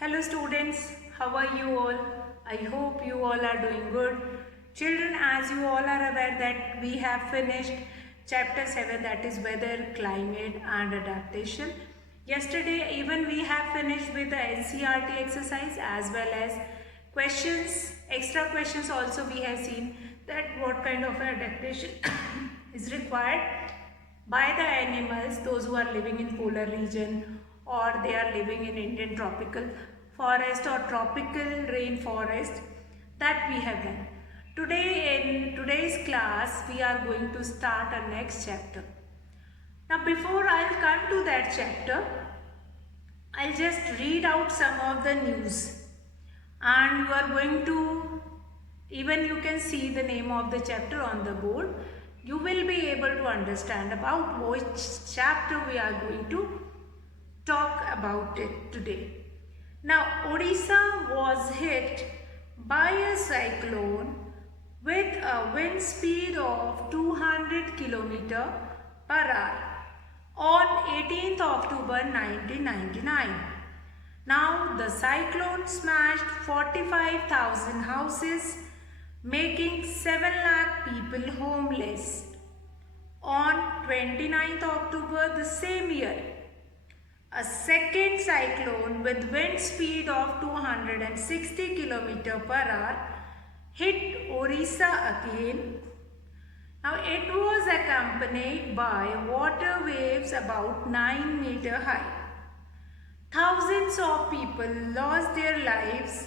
Hello students, how are you all? I hope you all are doing good. Children, as you all are aware that we have finished chapter 7, that is weather, climate and adaptation. Yesterday even we have finished with the NCERT exercise as well as questions, extra questions also we have seen that what kind of adaptation is required by the animals, those who are living in polar region or they are living in Indian tropical forest or tropical rainforest, that we have done. Today in today's class we are going to start our next chapter. Now before I'll come to that chapter, I'll just read out some of the news and you are going to, even you can see the name of the chapter on the board. You will be able to understand about which chapter we are going to talk about it today. Now, Odisha was hit by a cyclone with a wind speed of 200 km per hour on 18th October 1999. Now, the cyclone smashed 45,000 houses, making 7 lakh people homeless. On 29th October the same year, a second cyclone with wind speed of 260 km per hour hit Orissa again. Now it was accompanied by water waves about 9 meters high. Thousands of people lost their lives.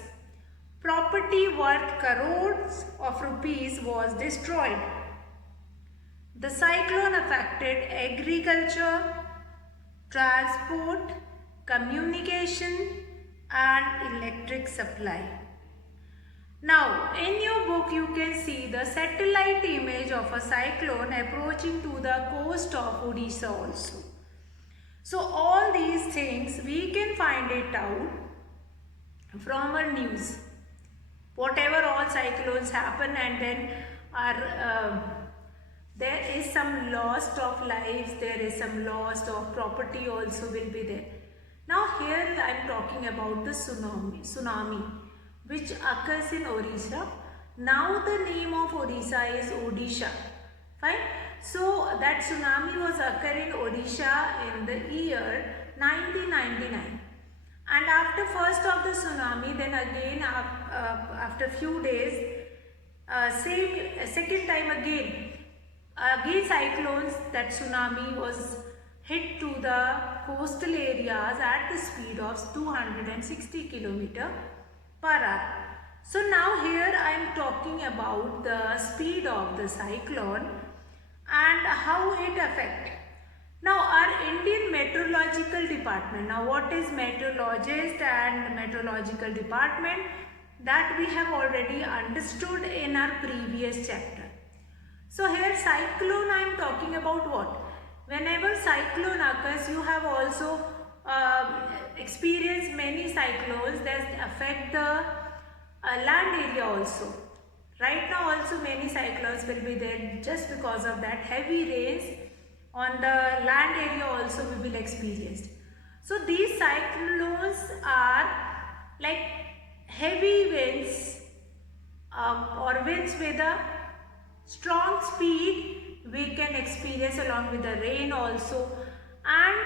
Property worth crores of rupees was destroyed. The cyclone affected agriculture, transport, communication and electric supply. Now, in your book you can see the satellite image of a cyclone approaching to the coast of Odisha also. So all these things we can find it out from our news. Whatever all cyclones happen and then there is some loss of lives, there is some loss of property also will be there. Now here I am talking about the tsunami which occurs in Orissa. Now the name of Orissa is Odisha. Fine. So that tsunami was occurring in Odisha in the year 1999. And after first of the tsunami, then again after few days, second time again cyclones, that tsunami was hit to the coastal areas at the speed of 260 km per hour. So now here I am talking about the speed of the cyclone and how it affects. Now our Indian Meteorological Department, now what is meteorologist and meteorological department, that we have already understood in our previous chapter. So here cyclone I am talking about what? Whenever cyclone occurs, you have also experienced many cyclones that affect the land area also. Right now also many cyclones will be there just because of that heavy rains on the land area also we will experience. So these cyclones are like heavy winds or winds with a strong speed we can experience along with the rain also, and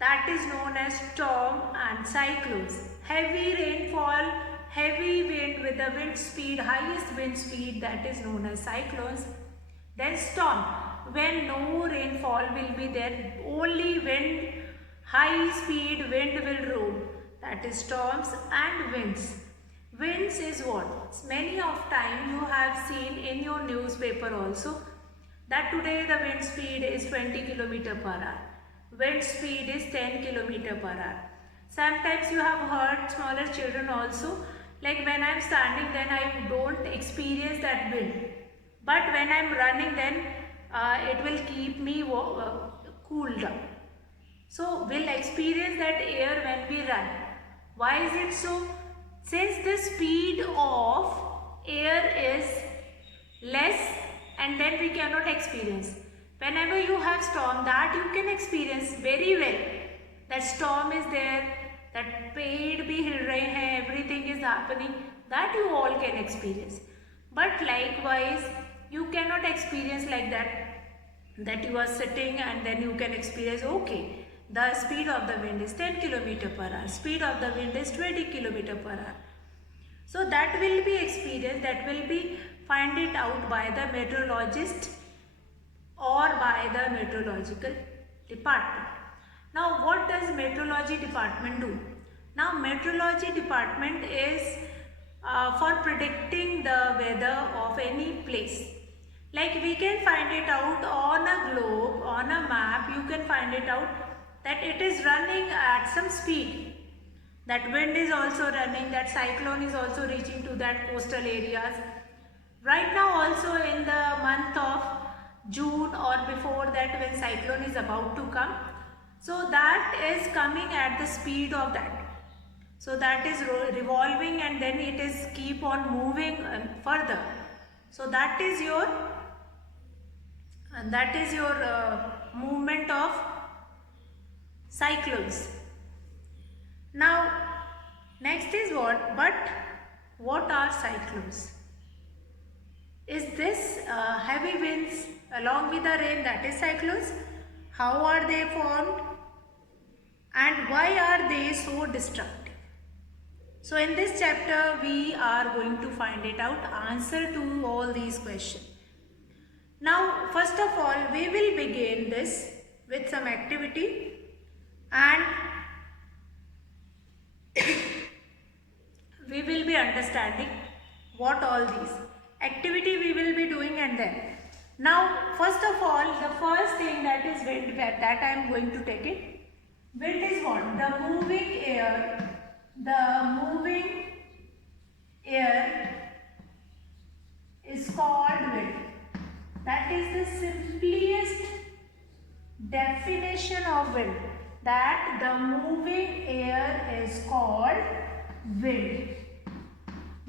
that is known as storm and cyclones. Heavy rainfall, heavy wind with the wind speed, highest wind speed, that is known as cyclones. Then storm, when no rainfall will be there, only wind, high speed wind will roam, that is storms. And winds. Winds is what? Many of time you have seen in your newspaper also that today the wind speed is 20 km per hour. Wind speed is 10 km per hour. Sometimes you have heard smaller children also, like when I am standing then I don't experience that wind. But when I am running then it will keep me cool down. So we'll experience that air when we run. Why is it so? Since the speed of air is less and then we cannot experience. Whenever you have storm, that you can experience very well. That storm is there, that पेड़ भी हिल रहे हैं, everything is happening, that you all can experience. But likewise you cannot experience like that you are sitting and then you can experience, okay, the speed of the wind is 10 km per hour, speed of the wind is 20 km per hour. So that will be experienced, that will be find it out by the meteorologist or by the meteorological department. Now what does meteorology department do? Now meteorology department is for predicting the weather of any place. Like we can find it out on a globe, on a map, you can find it out that it is running at some speed. That wind is also running, that cyclone is also reaching to that coastal areas. Right now also in the month of June or before that, when cyclone is about to come, so that is coming at the speed of that. So that is revolving and then it is keep on moving further. So that is your movement of cyclones. Now next is what are cyclones? Is this heavy winds along with the rain, that is cyclones? How are they formed and why are they so destructive? So in this chapter we are going to find it out, answer to all these questions. Now first of all we will begin this with some activity and we will be understanding what all these activity we will be doing. And then now first of all the first thing, that is wind, that I am going to take it. Wind is what? The moving air. The moving air is called wind. That is the simplest definition of wind, that the moving air is called wind.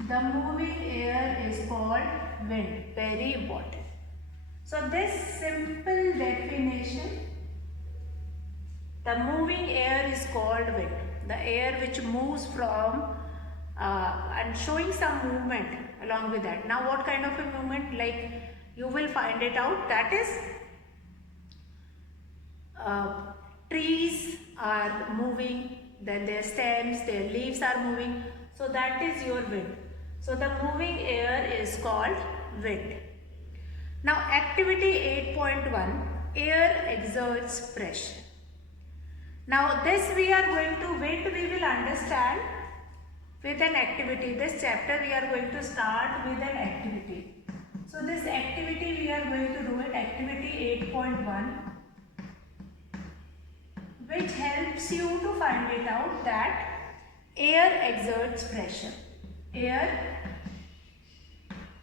The moving air is called wind. Very important. So this simple definition, the moving air is called wind. The air which moves from and showing some movement along with that. Now what kind of a movement? Like you will find it out, that is trees are moving, then their stems, their leaves are moving. So that is your wind. So the moving air is called wind. Now activity 8.1, air exerts pressure. Now this we are going to, wind we will understand with an activity. This chapter we are going to start with an activity. So this activity we are going to do it, activity 8.1, which helps you to find it out that air exerts pressure. Air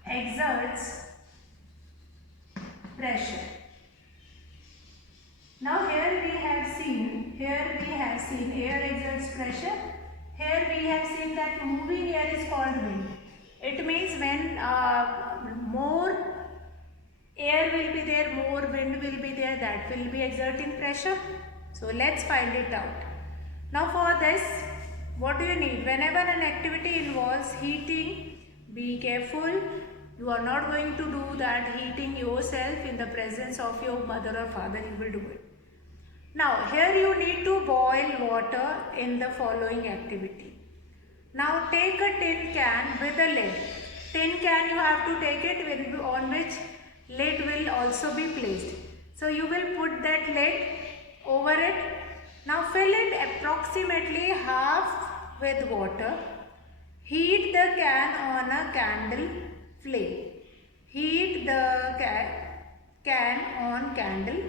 exerts pressure. Now here we have seen air exerts pressure. Here we have seen that moving air is called wind. It means when more air will be there, more wind will be there, that will be exerting pressure. So let's find it out. Now for this, what do you need? Whenever an activity involves heating, be careful. You are not going to do that heating yourself in the presence of your mother or father. You will do it. Now here you need to boil water in the following activity. Now take a tin can with a lid. Tin can you have to take it on which lid will also be placed. So you will put that lid over it. Now fill it approximately half with water. Heat the can on a candle flame. Heat the can on candle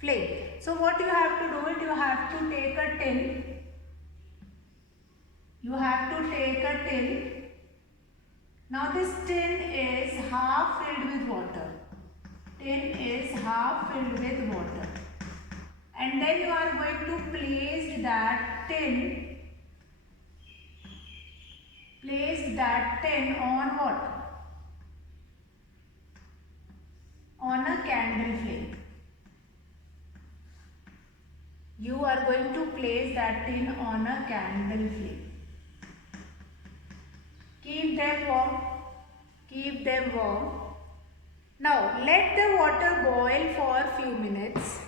flame. So what you have to do it, you have to take a tin. You have to take a tin. Now this tin is half filled with water. Tin is half filled with water. And then you are going to place that tin on what? On a candle flame. You are going to place that tin on a candle flame. them warm. Keep them warm. Now let the water boil for few minutes.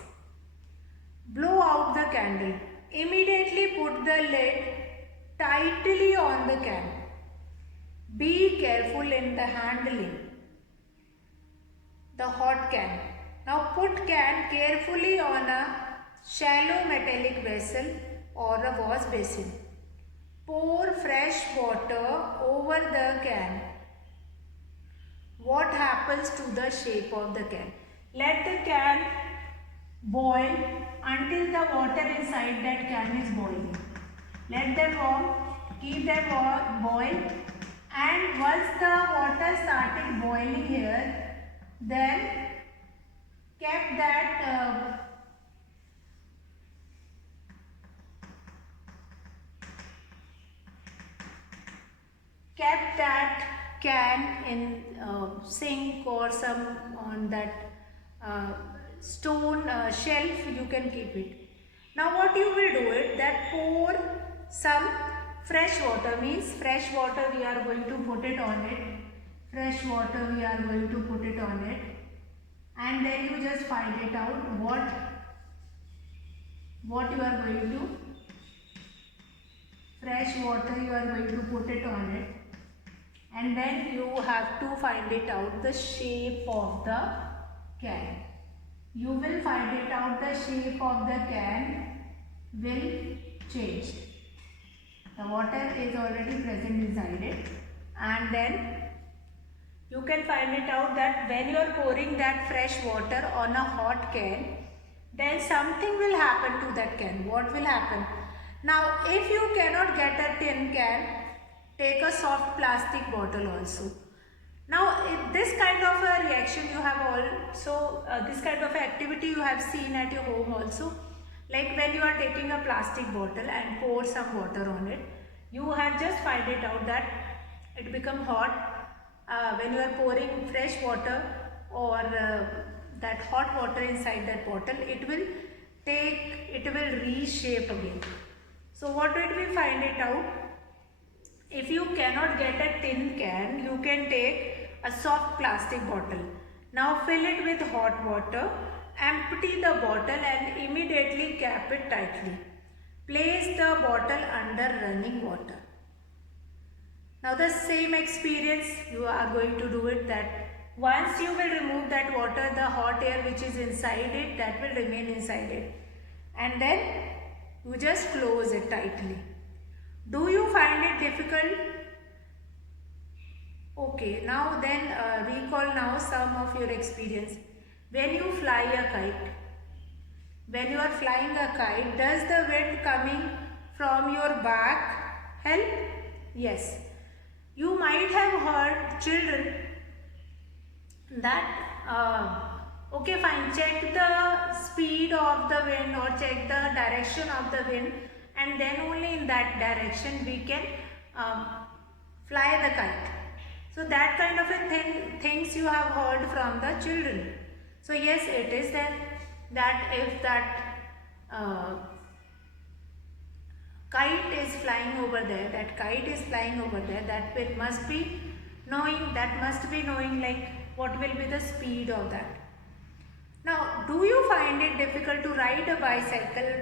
Blow out the candle. Immediately put the lid tightly on the can. Be careful in the handling the hot can. Now put can carefully on a shallow metallic vessel or a wash basin. Pour fresh water over the can. What happens to the shape of the can? Let the can boil until the water inside that can is boiling. Let them warm, keep them boil, and once the water started boiling here, then kept that can in sink or some on that stone shelf. You can keep it. Now what you will do it that pour some fresh water, means fresh water we are going to put it on it. Fresh water we are going to put it on it, and then you just find it out what you are going to. Fresh water you are going to put it on it, and then you have to find it out the shape of the can. You will find it out the shape of the can will change. The water is already present inside it, and then you can find it out that when you are pouring that fresh water on a hot can, then something will happen to that can. What will happen? Now if you cannot get a tin can, take a soft plastic bottle also. Now this kind of a reaction you have also, this kind of activity you have seen at your home also. Like when you are taking a plastic bottle and pour some water on it, you have just find it out that it become hot. When you are pouring fresh water or that hot water inside that bottle, it will reshape again. So what did we find it out? If you cannot get a tin can, you can take a soft plastic bottle. Now fill it with hot water, empty the bottle and immediately cap it tightly. Place the bottle under running water. Now the same experience you are going to do it, that once you will remove that water, the hot air which is inside it, that will remain inside it, and then you just close it tightly. Do you find it difficult? Okay, now then recall now some of your experience. When you fly a kite, when you are flying a kite, does the wind coming from your back help? Yes. You might have heard children that okay fine, check the speed of the wind or check the direction of the wind, and then only in that direction we can fly the kite. So that kind of a things you have heard from the children. So yes, it is that if that kite is flying over there, that must be knowing like what will be the speed of that. Now, do you find it difficult to ride a bicycle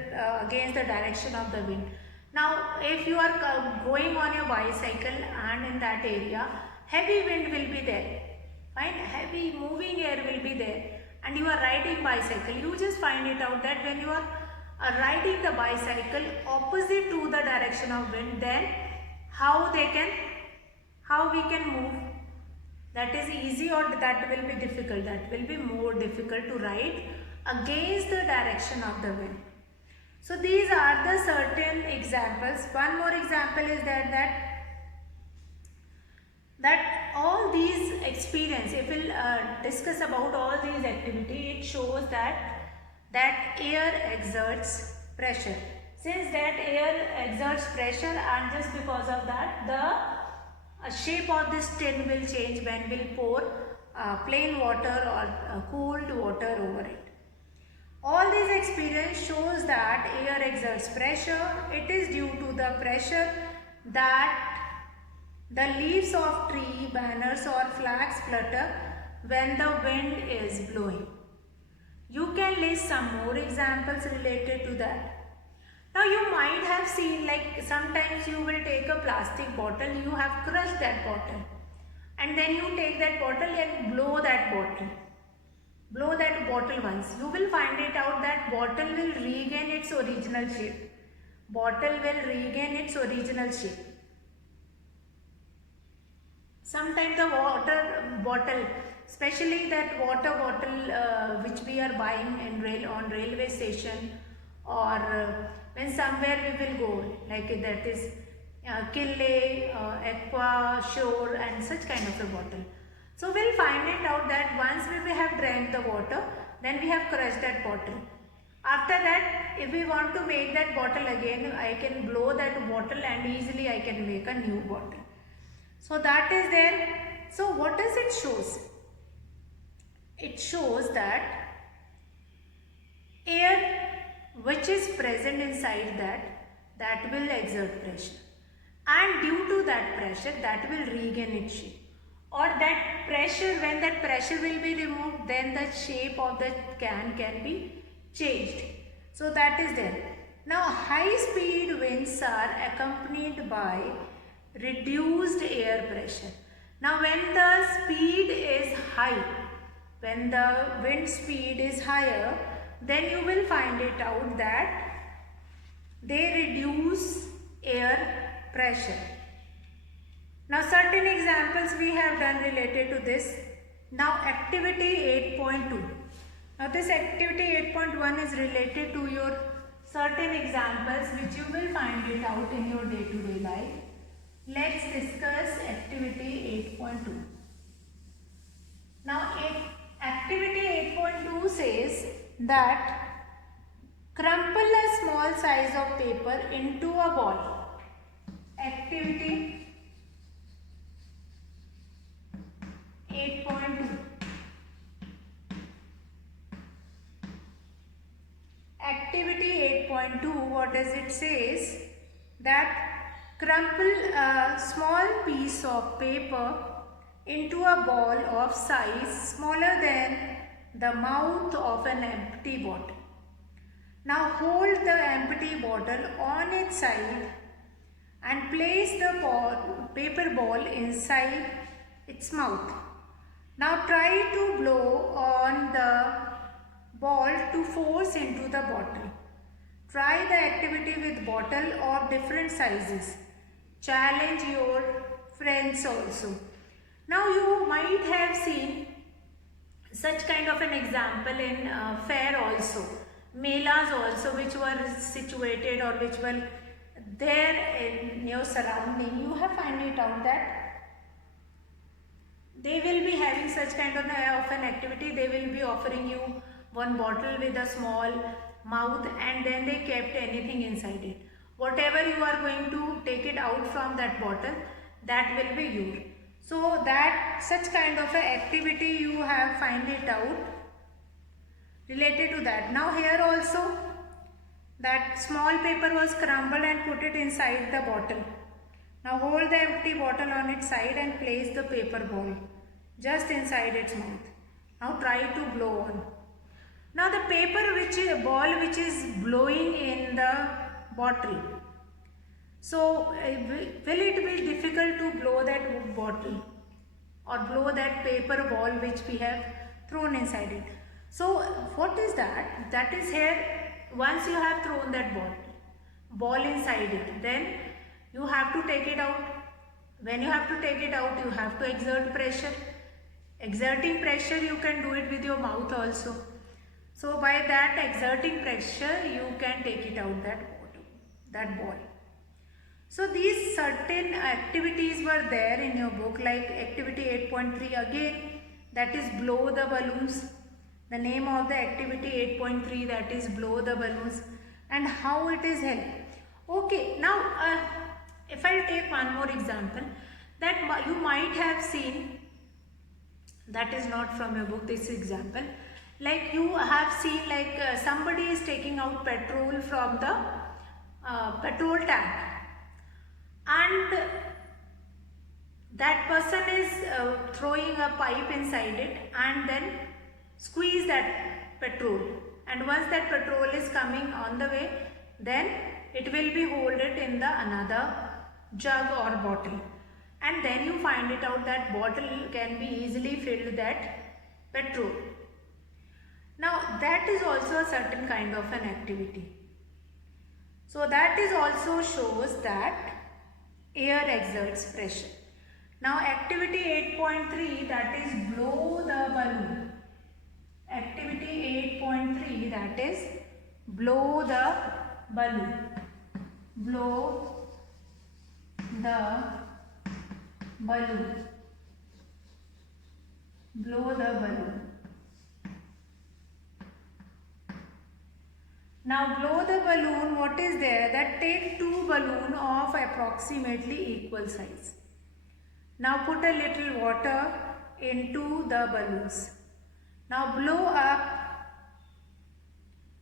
against the direction of the wind? Now, if you are going on your bicycle and in that area, heavy wind will be there, fine, heavy moving air will be there, and you are riding bicycle, you just find it out that when you are riding the bicycle opposite to the direction of wind, then how we can move? That is easy or that will be difficult? That will be more difficult to ride against the direction of the wind. So these are the certain examples. One more example is that all these experience, if we'll discuss about all these activity, it shows that air exerts pressure. Since that air exerts pressure, and just because of that, the shape of this tin will change when we'll pour plain water or cooled water over it. All these experience shows that air exerts pressure. It is due to the pressure that The leaves of tree, banners or flags flutter when the wind is blowing. You can list some more examples related to that. Now you might have seen, like sometimes you will take a plastic bottle, you have crushed that bottle, and then you take that bottle and blow that bottle. Blow that bottle once. You will find it out that bottle will regain its original shape. Bottle will regain its original shape. Sometimes the water bottle, especially that water bottle which we are buying in on railway station, or when somewhere we will go, like that is Kille, Aqua, Shore and such kind of a bottle. So we'll find it out that once we have drank the water, then we have crushed that bottle. After that, if we want to make that bottle again, I can blow that bottle and easily I can make a new bottle. So that is there. So what does it shows? It shows that air which is present inside that will exert pressure, and due to that pressure that will regain its shape, or that pressure, when that pressure will be removed, then the shape of the can be changed. So that is there. Now high speed winds are accompanied by reduced air pressure. Now when the speed is high, when the wind speed is higher, then you will find it out that they reduce air pressure. Now certain examples we have done related to this. Now activity 8.2. Now this activity 8.1 is related to your certain examples which you will find it out in your day-to-day life. Let's discuss activity 8.2. Now activity 8.2 says that crumple a small size of paper into a ball. Activity 8.2. Activity 8.2, what does it says? That crumple a small piece of paper into a ball of size smaller than the mouth of an empty bottle. Now hold the empty bottle on its side and place the paper ball inside its mouth. Now try to blow on the ball to force into the bottle. Try the activity with bottle of different sizes. Challenge your friends also. Now you might have seen such kind of an example in fair also. Melas also, which were situated or which were there in your surrounding. You have find it out that they will be having such kind of an activity. They will be offering you one bottle with a small mouth, and then they kept anything inside it. Whatever you are going to take it out from that bottle, that will be yours. So that such kind of a activity you have find it out related to that. Now here also that small paper was crumbled and put it inside the bottle. Now hold the empty bottle on its side and place the paper ball just inside its mouth. Now try to blow on. Now the ball which is blowing in the bottle. So will it be difficult to blow that bottle or blow that paper ball which we have thrown inside it? So what is that? That is here, once you have thrown that ball inside it, then you have to take it out. When you have to take it out, you have to exert pressure. Exerting pressure, you can do it with your mouth also. So by that exerting pressure, you can take it out that ball. So these certain activities were there in your book, like activity 8.3 again, that is blow the balloons. The name of the activity 8.3, that is blow the balloons, and how it is held. Okay, now if I take one more example, that you might have seen, that is not from your book, this example, like you have seen, like somebody is taking out petrol from the petrol tank, and that person is throwing a pipe inside it and then squeeze that petrol, and once that petrol is coming on the way, then it will be holded in the another jug or bottle, and then you find it out that bottle can be easily filled that petrol. Now that is also a certain kind of an activity. So that is also shows that air exerts pressure. Now activity 8.3, that is blow the balloon. Activity 8.3, that is blow the balloon. Blow the balloon. Blow the balloon. Now blow the balloon, what is there? That take two balloons of approximately equal size. Now put a little water into the balloons. Now blow up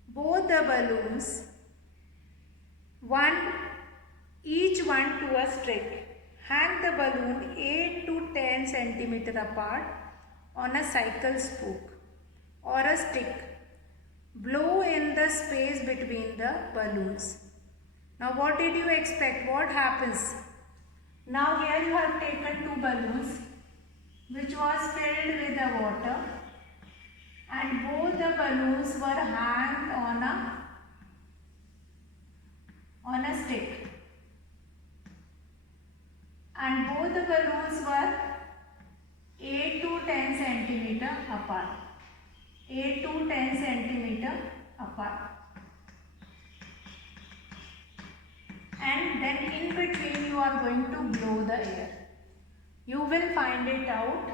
both the balloons, each one to a stick. Hang the balloon 8 to 10 centimeter apart on a cycle spoke or a stick. Blow in the space between the balloons. Now what did you expect? What happens? Now here you have taken two balloons which was filled with the water, and both the balloons were hanged on a stick, and both the balloons were 8 to 10 centimeter apart. 8 to 10 centimeter apart, and then in between you are going to blow the air. You will find it out.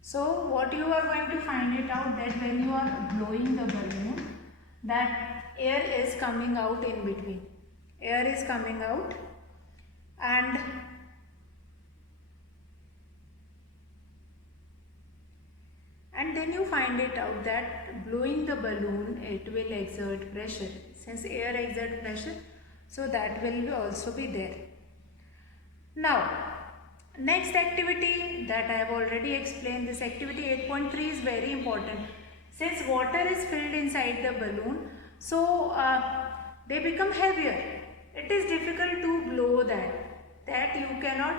So what you are going to find it out, that when you are blowing the balloon, that air is coming out in between. Air is coming out, and then you find it out that blowing the balloon, it will exert pressure. Since air exerts pressure, so that will also be there. Now next activity that I have already explained, this activity 8.3 is very important. Since water is filled inside the balloon, so they become heavier. It is difficult to blow that you cannot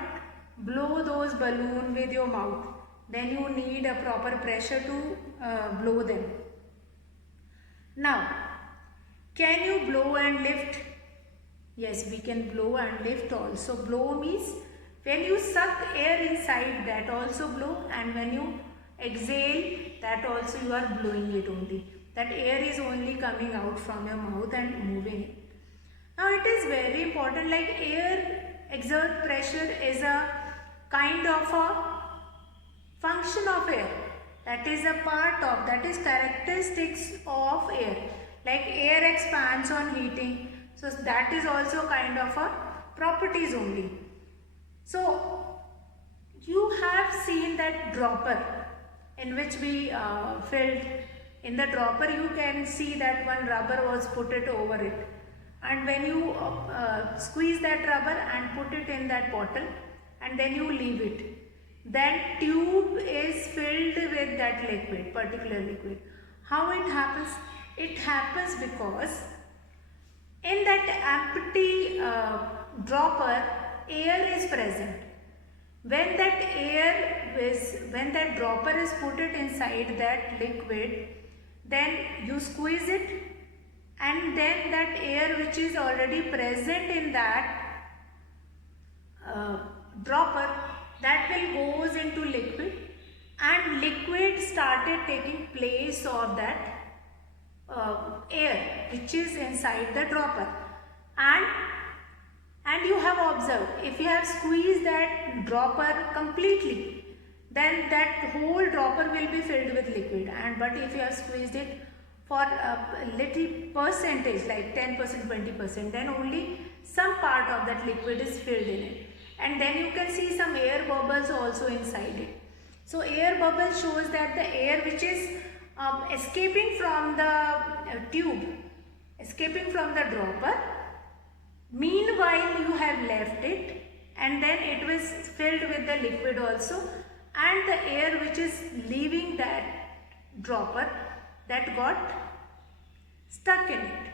blow those balloons with your mouth. Then you need a proper pressure to blow them. Now, can you blow and lift? Yes, we can blow and lift also. Blow means when you suck air inside, that also blow, and when you exhale, that also you are blowing it only. That air is only coming out from your mouth and moving it. Now it is very important, like air exert pressure is a kind of a function of air. That is a part of, that is characteristics of air. Like air expands on heating. So that is also kind of a properties only. So you have seen that dropper in which we filled. In the dropper you can see that one rubber was put it over it, and when you squeeze that rubber and put it in that bottle and then you leave it, then tube is filled with that liquid, particular liquid. How it happens? It happens because in that empty dropper, air is present. When that dropper is put it inside that liquid, then you squeeze it, and then that air which is already present in that dropper, that will goes into liquid, and liquid started taking place of that air which is inside the dropper. And you have observed, if you have squeezed that dropper completely, then that whole dropper will be filled with liquid, but if you have squeezed it for a little percentage like 10%, 20%, then only some part of that liquid is filled in it. and then you can see some air bubbles also inside it. So air bubble shows that the air which is escaping from the tube, escaping from the dropper, meanwhile you have left it, and then it was filled with the liquid also, and the air which is leaving that dropper, that got stuck in it,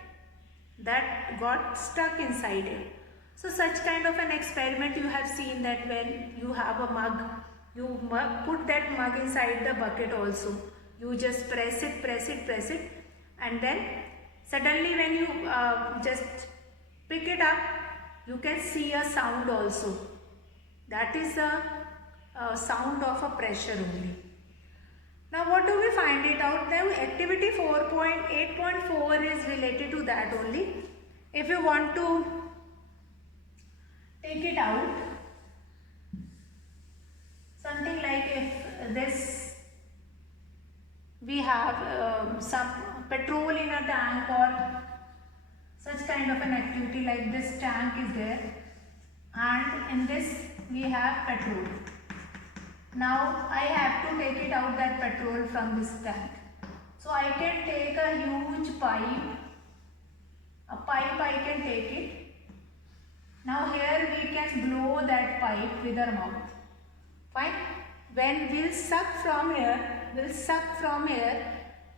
that got stuck inside it. So such kind of an experiment you have seen, that when you have a mug, you put that mug inside the bucket also. You just press it, and then suddenly when you just pick it up, you can see a sound also. That is a sound of a pressure only. Now what do we find it out? Now activity 4.8.4 is related to that only. If you want to take it out, something like if this, we have some petrol in a tank or such kind of an activity, like this tank is there, and in this we have petrol. Now I have to take it out, that petrol, from this tank. So I can take a huge pipe, I can take it. Now here we can blow that pipe with our mouth. Fine. When we'll suck from here,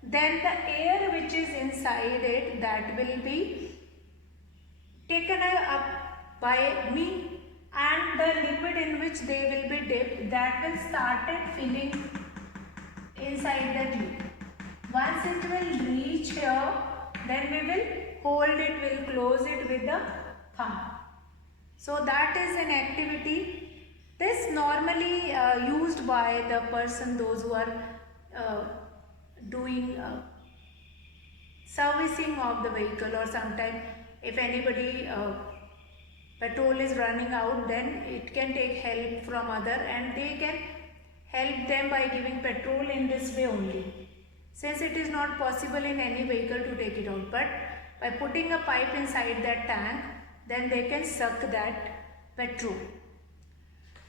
then the air which is inside it, that will be taken up by me, and the liquid in which they will be dipped, that will started filling inside the tube. Once it will reach here, then we will hold it, will close it with the thumb. So that is an activity. This normally used by the person, those who are doing servicing of the vehicle, or sometime if anybody petrol is running out, then it can take help from other, and they can help them by giving petrol in this way only, since it is not possible in any vehicle to take it out. But by putting a pipe inside that tank, then they can suck that petrol.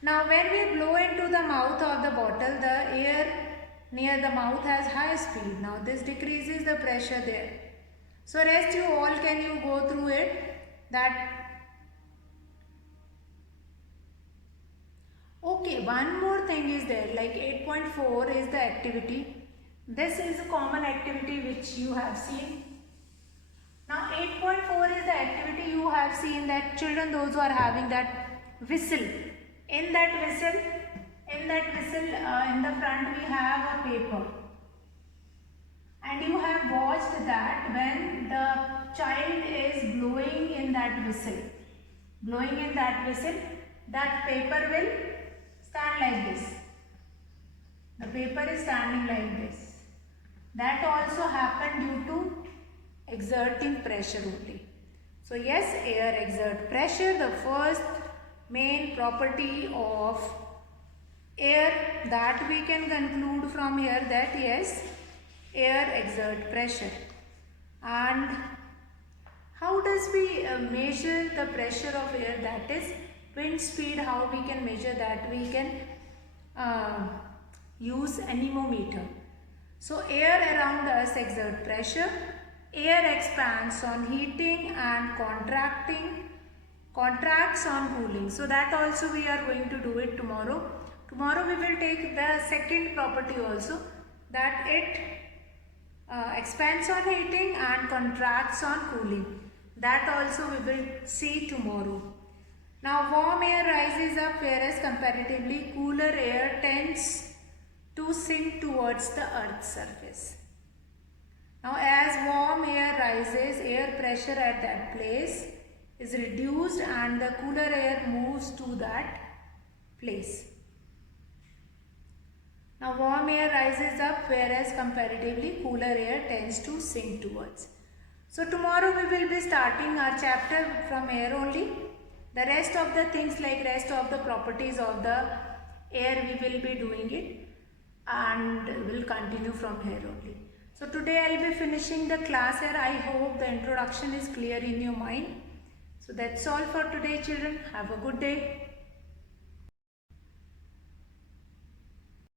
Now when we blow into the mouth of the bottle, the air near the mouth has high speed. Now this decreases the pressure there. So rest you all, can you go through it? That okay, one more thing is there, like 8.4 is the activity. This is a common activity which you have seen. Now 8.4 is the activity you have seen, that children, those who are having that whistle, in that whistle, in the front we have a paper, and you have watched that when the child is blowing in that whistle, that paper will stand like this. The paper is standing like this. That also happened due to exerting pressure only. So yes, air exert pressure. The first main property of air that we can conclude from here, that yes, air exert pressure. And how does we measure the pressure of air? That is wind speed. How we can measure that? We can use anemometer. So air around us exert pressure. Air expands on heating and contracts on cooling. So that also we are going to do it tomorrow. Tomorrow we will take the second property also, that it expands on heating and contracts on cooling. That also we will see tomorrow. Now warm air rises up, whereas comparatively cooler air tends to sink towards the earth's surface. Now as warm air rises, air pressure at that place is reduced and the cooler air moves to that place. Now warm air rises up, whereas comparatively cooler air tends to sink towards. So tomorrow we will be starting our chapter from air only. The rest of the things, like rest of the properties of the air, we will be doing it and will continue from here only. So today I will be finishing the class here. I hope the introduction is clear in your mind. So that's all for today, children. Have a good day.